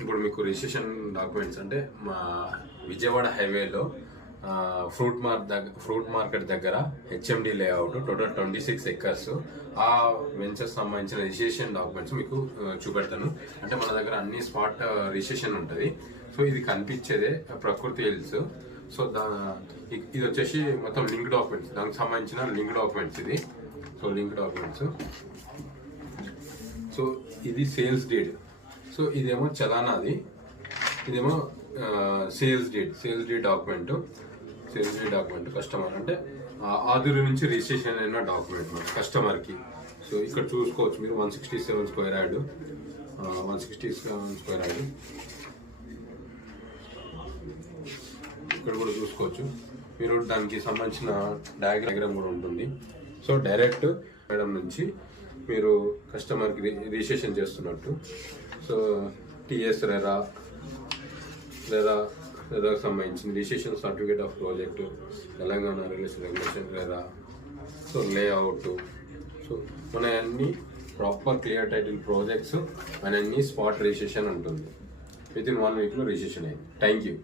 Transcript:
ఇప్పుడు మీకు registration documents అంటే మా విజయవాడ హైవేలో ఫ్రూట్ మార్కెట్ దగ్గర హెచ్ఎండి లేఅవుట్ టోటల్ 26 ఎకర్స్. ఆ వెంచర్స్ సంబంధించిన రిజిస్ట్రేషన్ డాక్యుమెంట్స్ మీకు చూపెడతాను. అంటే మన దగ్గర అన్ని స్పాట్ రిజిస్ట్రేషన్ ఉంటుంది. సో ఇది కనిపించేదే ప్రకృతి హిల్స్. సో ఇది వచ్చేసి మొత్తం లింక్ డాక్యుమెంట్స్, దానికి సంబంధించిన లింక్ డాక్యుమెంట్స్ ఇది. So link documents. సో ఇది సేల్స్ డీడ్. సో ఇదేమో చలానాది, ఇదేమో సేల్స్ డీడ్ డాక్యుమెంట్. కస్టమర్ అంటే ఆదురి నుంచి రిజిస్ట్రేషన్ అయిన డాక్యుమెంట్ మన కస్టమర్కి. సో ఇక్కడ చూసుకోవచ్చు మీరు 167 స్క్వేర్ యార్డ్, 167 స్క్వేర్ యార్డ్ ఇక్కడ కూడా చూసుకోవచ్చు మీరు. దానికి సంబంధించిన డయాగ్రామ్ కూడా ఉంటుంది. సో డైరెక్ట్ మేడం నుంచి మీరు కస్టమర్కి రిజిస్ట్రేషన్ చేస్తున్నట్టు. సో టిఎస్ రెరాకు సంబంధించిన registration certificate of project, Telangana regulation RERA. So layout. So మన అన్ని ప్రాపర్ క్లియర్ టైటిల్ ప్రాజెక్ట్స్, మన అన్ని స్పాట్ రిజిస్ట్రేషన్ ఉంటుంది. విత్ ఇన్ 1 వీక్లో రిజిస్ట్రేషన్ అయ్యింది. Thank you.